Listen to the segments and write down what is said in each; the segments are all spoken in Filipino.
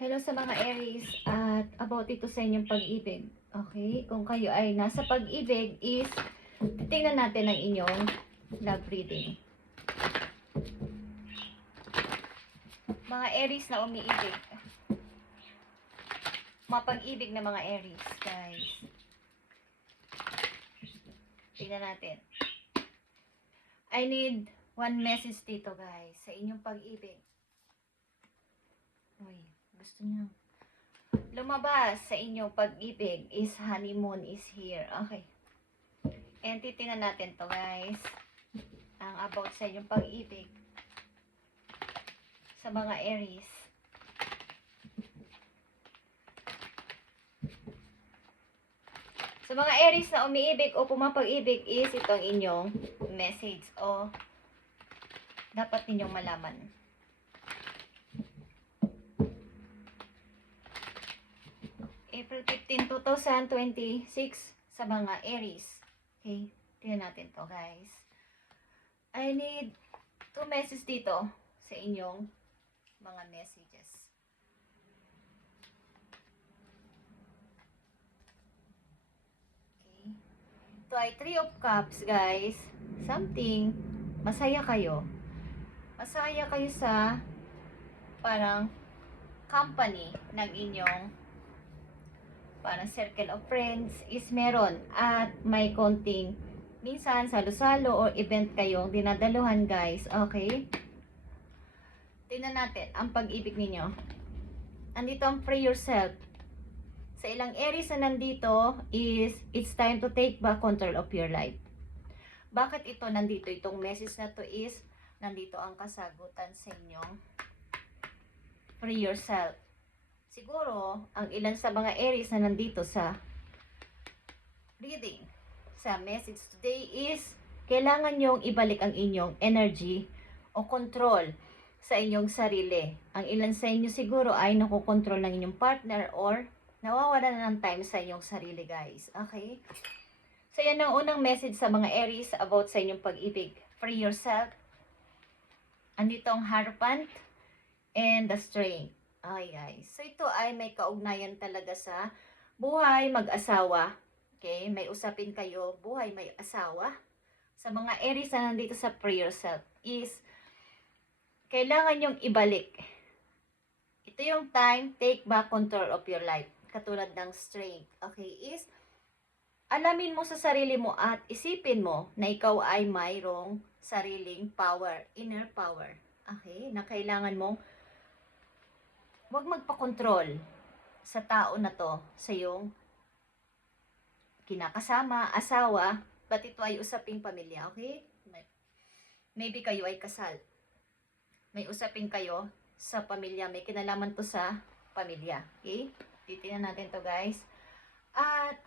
Hello sa mga Aries at about ito sa inyong pag-ibig. Okay? Kung kayo ay nasa pag-ibig is titingnan natin ang inyong love reading. Mga Aries na umiibig. Mapag-ibig na mga Aries, guys. Tingnan natin. I need one message dito, guys, sa inyong pag-ibig. Uy, gusto niyo lumabas sa inyong pag-ibig is honeymoon is here. Okay. And titingnan natin to, guys. Ang about sa inyong pag-ibig sa mga Aries. Sa mga Aries na umiibig o pumapag-ibig is itong inyong message o dapat ninyong malaman. April 15, 2026 sa mga Aries. Okay, tingnan natin to, guys. I need 2 messages dito sa inyong mga messages. Okay. Ito ay 3 of Cups, guys. Something, masaya kayo. Masaya kayo sa parang company ng inyong parang circle of friends is meron at may konting minsan salo-salo o event kayong dinadaluhan, guys. Okay? Tingnan natin ang pag-ibig ninyo. Andito ang free yourself. Sa ilang Aries na nandito is it's time to take back control of your life. Bakit ito nandito? Itong message na to is nandito ang kasagutan sa inyong free yourself. Siguro, ang ilan sa mga Aries na nandito sa reading, sa message today is, kailangan nyong ibalik ang inyong energy o control sa inyong sarili. Ang ilan sa inyo siguro ay nakokontrol ng inyong partner or nawawala na ng time sa inyong sarili, guys. Okay? So, yan ang unang message sa mga Aries about sa inyong pag-ibig. Free yourself. Andito ang Hierophant and the Strength. Okay, guys. So, ito ay may kaugnayan talaga sa buhay mag-asawa. Okay? May usapin kayo, buhay may asawa. Sa mga Aries na nandito sa free yourself is kailangan yung ibalik. Ito yung time, take back control of your life. Katulad ng Strength. Okay? Is alamin mo sa sarili mo at isipin mo na ikaw ay mayroong sariling power, inner power. Okay? Na kailangan mong huwag magpakontrol sa tao na to, sa iyong kinakasama, asawa, but ito ay usaping pamilya, okay? Maybe kayo ay kasal. May usapin kayo sa pamilya, may kinalaman to sa pamilya, okay? Titingnan natin to, guys. At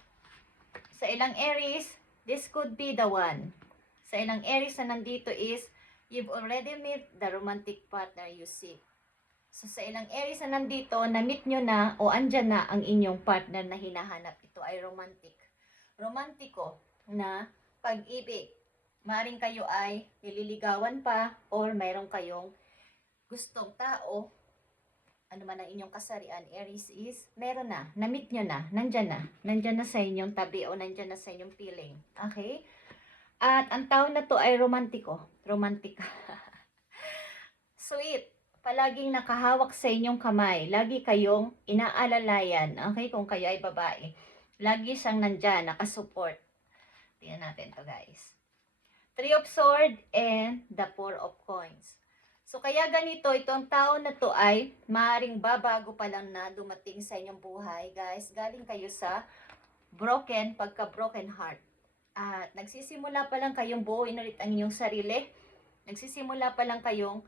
sa ilang Aries, this could be the one. Sa ilang Aries na nandito is, you've already met the romantic partner you seek. So, sa ilang Aries na nandito, na-meet nyo na o andyan na ang inyong partner na hinahanap. Ito ay romantic. Romantiko na pag-ibig. Maring kayo ay nililigawan pa or mayroon kayong gustong tao. Ano man ang inyong kasarian, Aries is, meron na. Na-meet nyo na. Nandyan na. Nandyan na sa inyong tabi o nandyan na sa inyong feeling. Okay? At ang tao na to ay romantiko. Romantika. Sweet. Palaging nakahawak sa inyong kamay. Lagi kayong inaalalayan. Okay? Kung kayo ay babae. Lagi siyang nandyan, nakasupport. Tingnan natin to, guys. 3 of Swords and the 4 of Coins. So, kaya ganito, itong tao na to ay maaaring babago pa lang na dumating sa inyong buhay. Guys, galing kayo sa pagka-broken heart. At nagsisimula pa lang kayong buuin ulit ang inyong sarili. Nagsisimula pa lang kayong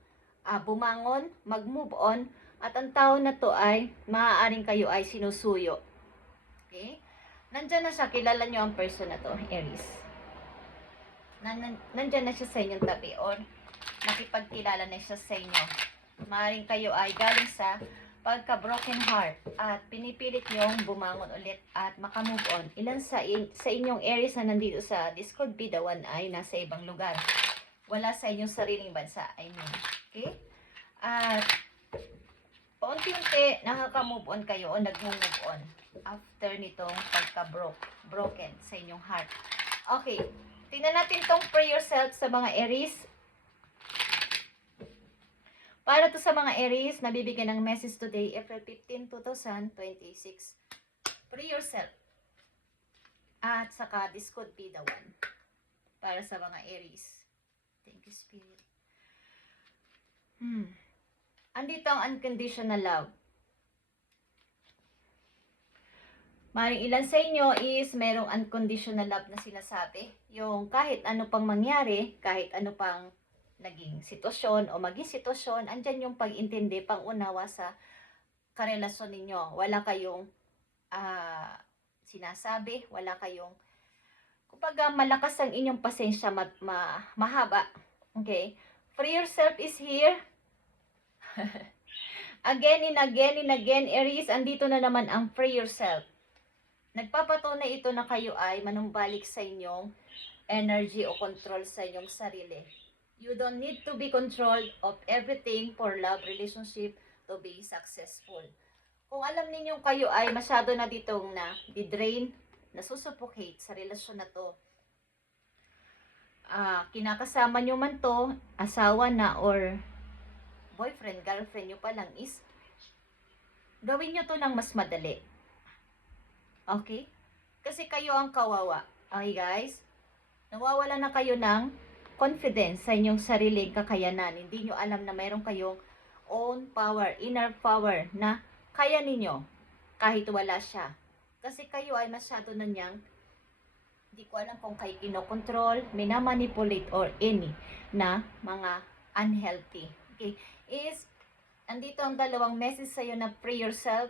bumangon, mag-move on, at ang tao na to ay maaaring kayo ay sinusuyo. Okay? Nandyan na siya, kilala nyo ang person na to, Aries. Nandyan na siya sa inyong tabi or nakipagkilala na siya sa inyo. Maaaring kayo ay galing sa pagka-broken heart at pinipilit nyong bumangon ulit at makamove on. Ilan sa inyong Aries na nandito sa this could be the one ay nasa ibang lugar. Wala sa inyong sariling bansa, I mean. Okay? At paunti-unti nakaka-move on kayo o nag-move on after nitong broken sa inyong heart. Okay, tingnan natin tong pray yourself sa mga Aries. Para to sa mga Aries, nabibigyan ng message today, April 15, 2026. Pray yourself. At saka, this could be the one. Para sa mga Aries. Thank you, Spirit. Andito ang unconditional love. Maring ilan sa inyo is merong unconditional love na sinasabi. Yung kahit ano pang mangyari, kahit ano pang naging sitwasyon o maging sitwasyon, andyan yung pag-intindi, pang-unawa sa karelasyon ninyo. Wala kayong sinasabi, wala kayong, kumbaga malakas ang inyong pasensya, mahaba. Okay? Free yourself is here. Again and again, Aries, andito na naman ang free yourself. Nagpapatunay ito na kayo ay manumbalik sa inyong energy o control sa inyong sarili. You don't need to be controlled of everything for love relationship to be successful. Kung alam ninyong kayo ay masyado na ditong na di-drain, nasusuffocate sa relasyon na to, kinakasama nyo man to, asawa na or boyfriend, girlfriend nyo pa lang, is gawin nyo to ng mas madali. Okay? Kasi kayo ang kawawa. Okay guys? Nawawala na kayo ng confidence sa inyong sariling kakayanan. Hindi nyo alam na mayroon kayong own power, inner power na kaya ninyo kahit wala siya. Kasi kayo ay masyado na niyang, hindi ko alam kung kayo kinokontrol, minamanipulate or any na mga unhealthy. Okay? Is, andito ang dalawang message sa'yo na free yourself.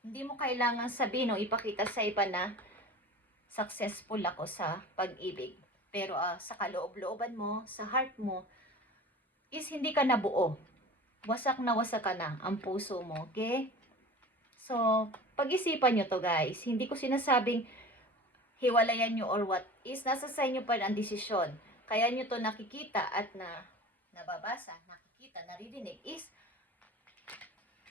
Hindi mo kailangan sabihin o ipakita sa iba na successful ako sa pag-ibig. Pero sa kaloob-looban mo, sa heart mo, is hindi ka nabuo. Wasak na wasak ka na ang puso mo. Okay? So, pag-isipan nyo to guys. Hindi ko sinasabing hiwalayan nyo or what. Is nasa sa inyo pa ang desisyon. Kaya nyo to nakikita at nababasa, nakikita, naririnig. Is,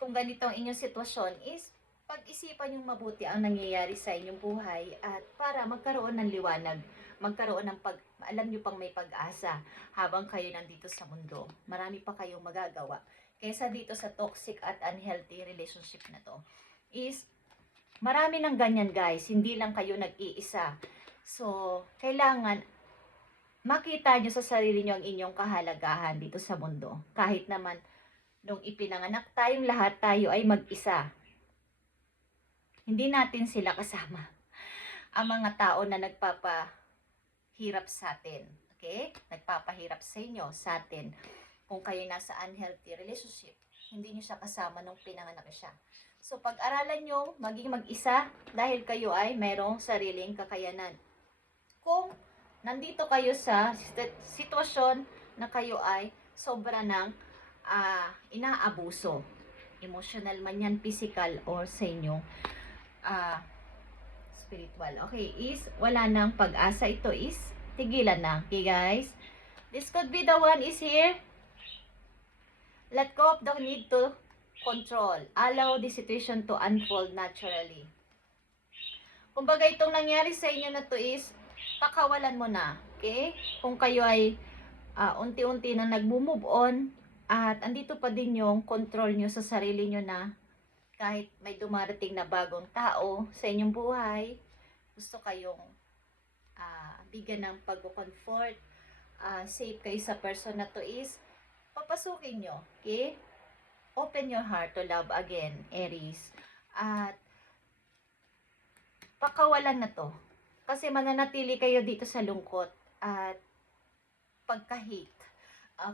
kung ganito ang inyong sitwasyon, is pag-isipan yung mabuti ang nangyayari sa inyong buhay at para magkaroon ng liwanag, magkaroon ng alam nyo pang may pag-asa habang kayo nandito sa mundo. Marami pa kayong magagawa kaysa dito sa toxic at unhealthy relationship na to. Is, marami ng ganyan guys, hindi lang kayo nag-iisa. So, kailangan makita nyo sa sarili nyo ang inyong kahalagahan dito sa mundo. Kahit naman, nung ipinanganak tayong lahat, tayo ay mag-isa. Hindi natin sila kasama. Ang mga tao na nagpapahirap sa atin. Okay? Nagpapahirap sa inyo, sa atin. Kung kayo nasa unhealthy relationship, hindi nyo siya kasama nung pinanganak siya. So, pag-aralan nyo, maging mag-isa dahil kayo ay mayroong sariling kakayanan. Kung nandito kayo sa sitwasyon na kayo ay sobra ng inaabuso, emotional man yan, physical, or sa inyong spiritual. Okay, is wala nang pag-asa. Ito is tigilan na. Okay guys? This could be the one is here. Let go of the need to control. Allow the situation to unfold naturally. Kumbaga itong nangyari sa inyo na to is pakawalan mo na. Okay? Kung kayo ay unti-unti na nag-move on at andito pa din yung control nyo sa sarili nyo na kahit may dumarating na bagong tao sa inyong buhay, gusto kayong bigyan ng pag-comfort, safe kayo sa person na to is, papasukin nyo, okay? Open your heart to love again, Aries. At pakawalan na to. Kasi mananatili kayo dito sa lungkot at pagka-hate.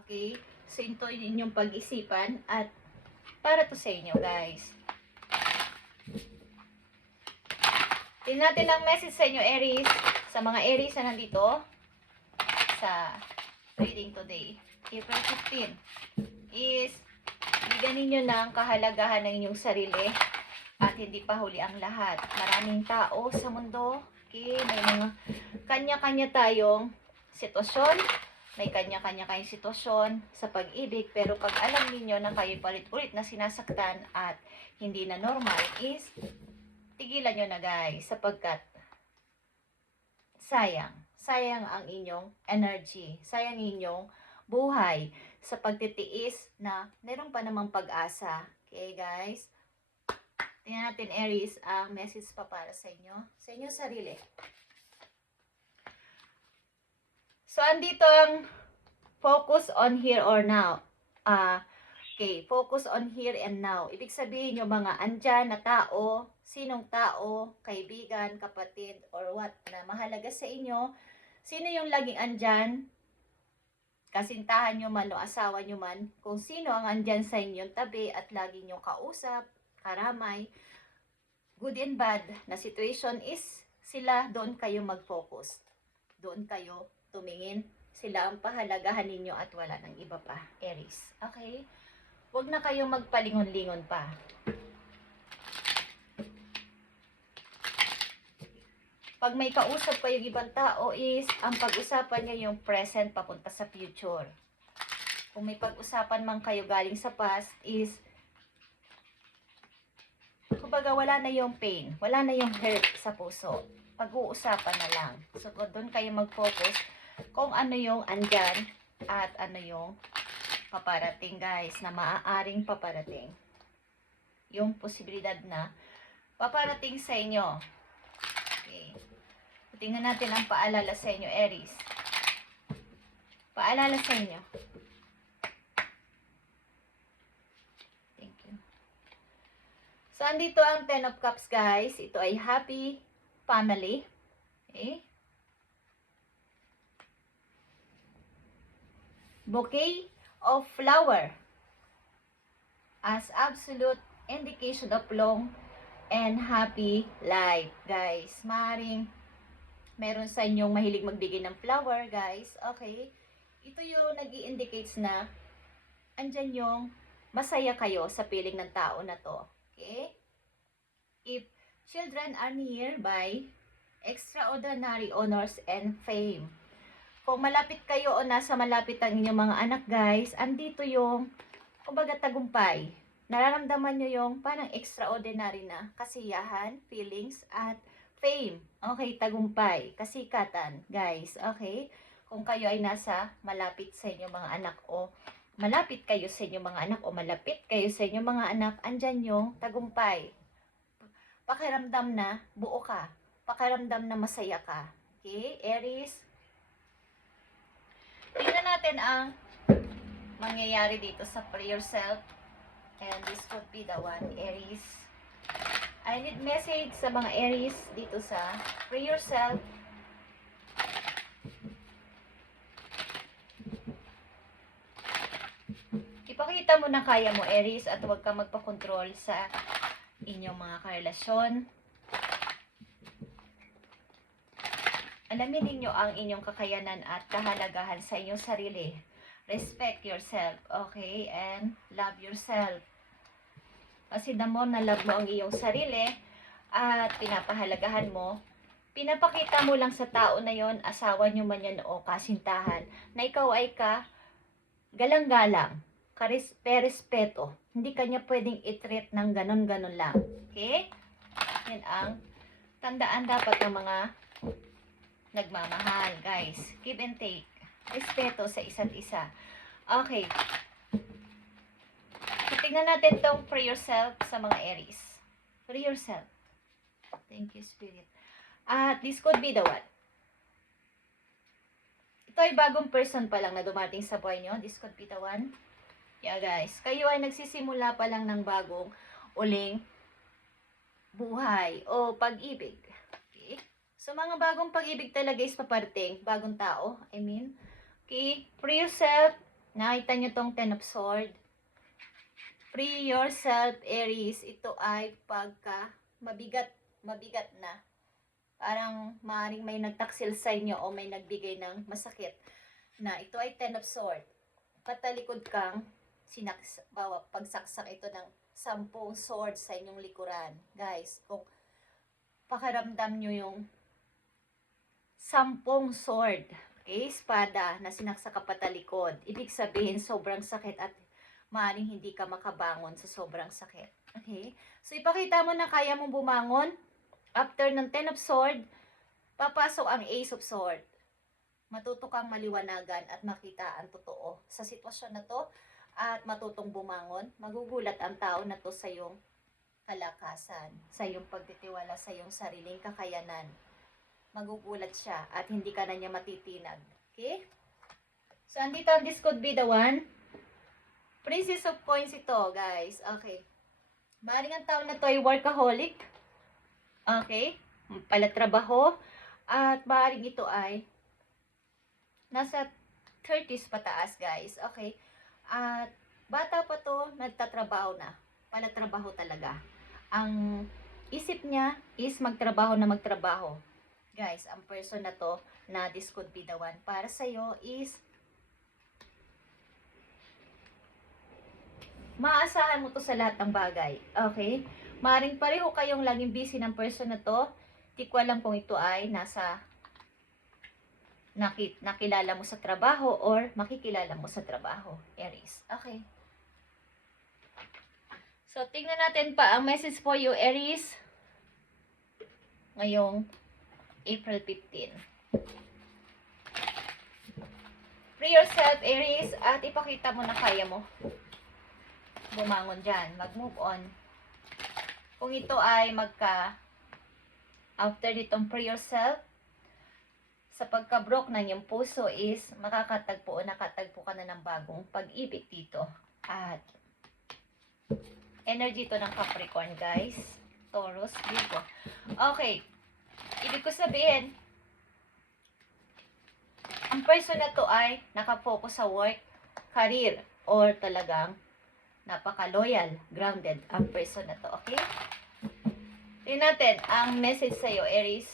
Okay? So, ito yung pag-isipan at para to sa inyo, guys. Tingnan natin ang message sa inyo, Aries. Sa mga Aries na nandito sa reading today. April 15 is bigyan ninyo ng kahalagahan ng inyong sarili at hindi pa huli ang lahat. Maraming tao sa mundo. Okay? May mga kanya-kanya tayong sitwasyon. may kanya-kanya kayong sitwasyon sa pag-ibig, pero pag alam niyo na kayo palit-ulit na sinasaktan at hindi na normal, is tigilan nyo na guys, sapagkat sayang ang inyong energy, sayang inyong buhay sa pagtitiis na meron pa namang pag-asa. Okay guys, tingnan natin Aries ang message pa para sa inyong sarili. So, andito ang focus on here or now. Okay, focus on here and now. Ibig sabihin yung mga andyan na tao, sinong tao, kaibigan, kapatid, or what na mahalaga sa inyo. Sino yung laging andyan? Kasintahan nyo man o asawa nyo man. Kung sino ang andyan sa inyong tabi at lagi nyo kausap, karamay, good and bad na situation is sila, doon kayo mag-focus. Doon kayo tumingin, sila ang pahalagahan ninyo at wala ng iba pa, Aries. Okay? Huwag na kayong magpalingon-lingon pa. Pag may kausap kayong ibang tao is, ang pag-usapan nyo yung present papunta sa future. Kung may pag-usapan man kayo galing sa past is, kumbaga wala na yung pain, wala na yung hurt sa puso. Pag-uusapan na lang. So, doon kayo mag-focus kung ano yung andyan at ano yung paparating guys, na maaaring paparating. Yung posibilidad na paparating sa inyo. Okay. Tingnan natin ang paalala sa inyo, Aries. Paalala sa inyo. Thank you. So, andito ang 10 of Cups guys. Ito ay happy family. Okay. Bouquet of flower as absolute indication of long and happy life, guys. Maring meron sa inyong mahilig magbigay ng flower, guys. Okay? Ito yung nag-i-indicates na andyan yung masaya kayo sa piling ng tao na to. Okay? If children are nearby, extraordinary honors and fame. Kung malapit kayo o nasa malapit ang inyong mga anak guys, andito yung, kumbaga tagumpay. Nararamdaman nyo yung parang extraordinary na kasiyahan, feelings, at fame. Okay, tagumpay, kasikatan guys. Okay, kung kayo ay nasa malapit sa inyong mga anak o malapit kayo sa inyong mga anak o malapit kayo sa inyong mga anak, andyan yung tagumpay. Pakiramdam na buo ka. Pakiramdam na masaya ka. Okay, Aries. Tingnan natin ang mangyayari dito sa Free Yourself. And this could be the one, Aries. I need message sa mga Aries dito sa Free Yourself. Ipakita mo na kaya mo, Aries, at huwag kang magpakontrol sa inyong mga karelasyon. Alamin ninyo ang inyong kakayanan at kahalagahan sa inyong sarili. Respect yourself, okay? And love yourself. Kasi the more na love mo ang iyong sarili at pinapahalagahan mo, pinapakita mo lang sa tao na yon, asawa nyo man yan o kasintahan, na ikaw ay galang-galang, respeto. Hindi kanya pwedeng i-treat ng ganon-ganon lang. Okay? Yan ang tandaan dapat ng mga nagmamahal, guys. Give and take. Respeto sa isa't isa. Okay. So, tingnan natin tong Free Yourself sa mga Aries. Free Yourself. Thank you, Spirit. This could be the one. Ito ay bagong person pa lang na dumating sa buhay nyo. This could be the one. Yeah, guys. Kayo ay nagsisimula pa lang ng bagong uling buhay o pag-ibig. So, mga bagong pag-ibig talaga is paparating. Bagong tao, I mean. Okay, free yourself. Nakita nyo tong 10 of Swords. Free yourself, Aries. Ito ay pagka mabigat na. Parang maaaring may nagtaksil sa inyo o may nagbigay ng masakit. Na ito ay 10 of Swords. Katalikod kang pagsaksak ito ng 10 swords sa inyong likuran. Guys, kung pakiramdam nyo yung 10 sword. Okay, espada na sinaksak ka patalikod. Ibig sabihin, sobrang sakit at maaaring hindi ka makabangon sa sobrang sakit. Okay? So, ipakita mo na kaya mong bumangon. After ng 10 of Sword, papasok ang Ace of Sword. Matuto kang maliwanagan at makita ang totoo sa sitwasyon na to at matutong bumangon. Magugulat ang tao na to sa iyong kalakasan, sa iyong pagtitiwala sa iyong sariling kakayanan. Magugulat siya at hindi ka na niya matitinag. Okay? So, andito, this could be the one. Princess of Coins ito, guys. Okay. Maaaring ang tao na to ay workaholic. Okay? Palatrabaho. At maaaring ito ay nasa 30s pataas, guys. Okay? At bata pa to, nagtatrabaho na. Palatrabaho talaga. Ang isip niya is magtrabaho na magtrabaho. Guys, ang person na to na this could be the one para sa'yo is maasahan mo to sa lahat ng bagay. Okay? Maring pareho kayong laging busy ng person na to. Di ko alam kung ito ay nasa nakilala mo sa trabaho or makikilala mo sa trabaho. Aries. Okay. So, tingnan natin pa ang message for you, Aries. Ngayong April 15. Free yourself, Aries, at ipakita mo na kaya mo bumangon dyan, mag-move on. Kung ito ay after nitong free yourself, sa pagka-broke ng iyong puso is makakatagpo o nakatagpo ka na ng bagong pag-ibig dito. At energy to ng Capricorn, guys. Taurus, dito. Okay. Ibig ko sabihin, ang person na to ay nakafocus sa work, career, or talagang napaka-loyal, grounded ang person na to. Okay? Tingnan natin ang message sa'yo, Aries.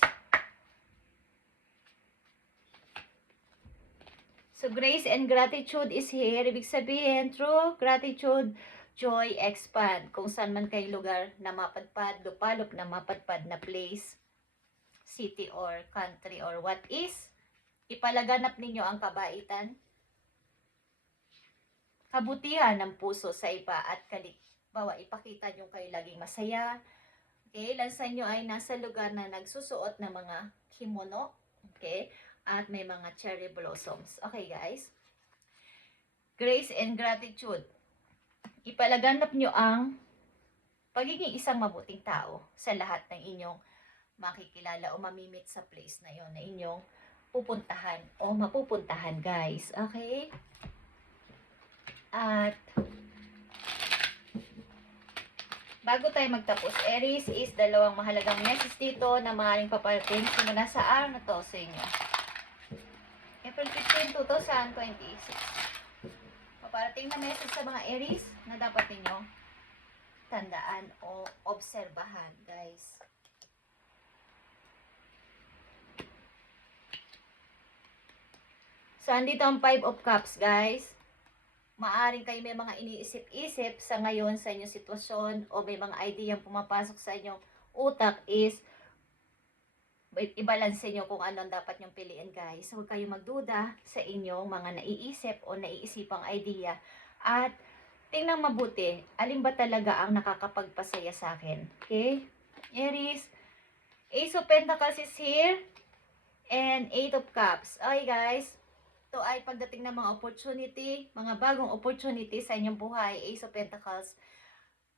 So, grace and gratitude is here. Ibig sabihin, through gratitude, joy, expand. Kung saan man kayo lugar na mapadpad, lupalop na mapadpad na place, city or country or what is, ipalaganap ninyo ang kabaitan, kabutihan ng puso sa iba at bawa ipakita nyo kayo laging masaya. Okay, ilan sa inyo ay nasa lugar na nagsusuot ng mga kimono, okay, at may mga cherry blossoms. Okay, guys. Grace and gratitude. Ipalaganap nyo ang pagiging isang mabuting tao sa lahat ng inyong makikilala o mamimit sa place na yon na inyong pupuntahan o mapupuntahan, guys. Okay? At bago tayo magtapos, Aries, is dalawang mahalagang message dito na maaaring paparating simula sa araw na to sa inyo. April 15, 2026. Paparating na message sa mga Aries na dapat ninyo tandaan o obserbahan, guys. So, andito ang 5 of Cups, guys. Maaring kayo may mga iniisip-isip sa ngayon sa inyong sitwasyon o may mga idea pumapasok sa inyong utak is i-balance nyo kung ano ang dapat nyong piliin, guys. Huwag kayo magduda sa inyong mga naiisip o naiisipang idea at tingnan mabuti, alin ba talaga ang nakakapagpasaya sa akin. Okay? Aries, Ace of Pentacles is here and 8 of Cups. Okay, guys. Ito ay pagdating ng mga opportunity, mga bagong opportunity sa inyong buhay, Ace of Pentacles,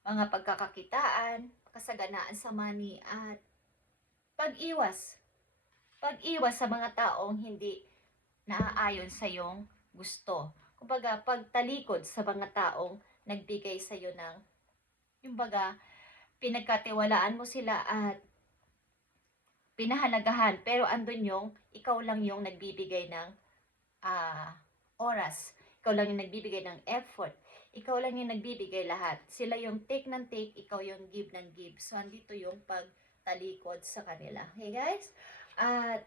mga pagkakakitaan, kasaganaan sa money, at pag-iwas sa mga taong hindi naaayon sa iyong gusto. Kumbaga, pagtalikod sa mga taong nagbigay sa iyo ng, yung baga, pinagkatiwalaan mo sila at pinahalagahan, pero andun yung, ikaw lang yung nagbibigay ng oras. Ikaw lang yung nagbibigay ng effort. Ikaw lang yung nagbibigay lahat. Sila yung take ng take, ikaw yung give ng give. So, andito yung pagtalikod sa kanila. Okay, guys? At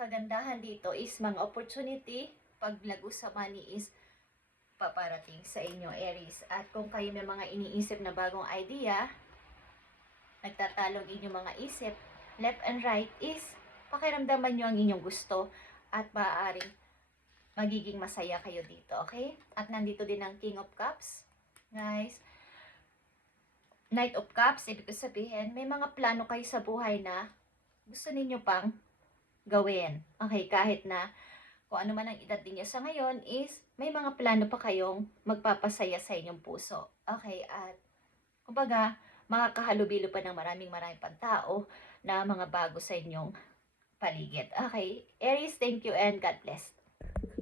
kagandahan dito is mga opportunity, paglago sa money is paparating sa inyo, Aries. At kung kayo may mga iniisip na bagong idea, nagtatalong inyong mga isip, left and right is pakiramdaman nyo ang inyong gusto at maaaring magiging masaya kayo dito, okay? At nandito din ang King of Cups, guys. Knight of Cups, ibig sabihin, may mga plano kayo sa buhay na gusto ninyo pang gawin. Okay, kahit na kung ano man ang edad niyo sa ngayon is may mga plano pa kayong magpapasaya sa inyong puso. Okay, at kumbaga, makakahalubilo pa ng maraming pang tao na mga bago sa inyong paligid. Okay, Aries, thank you and God bless.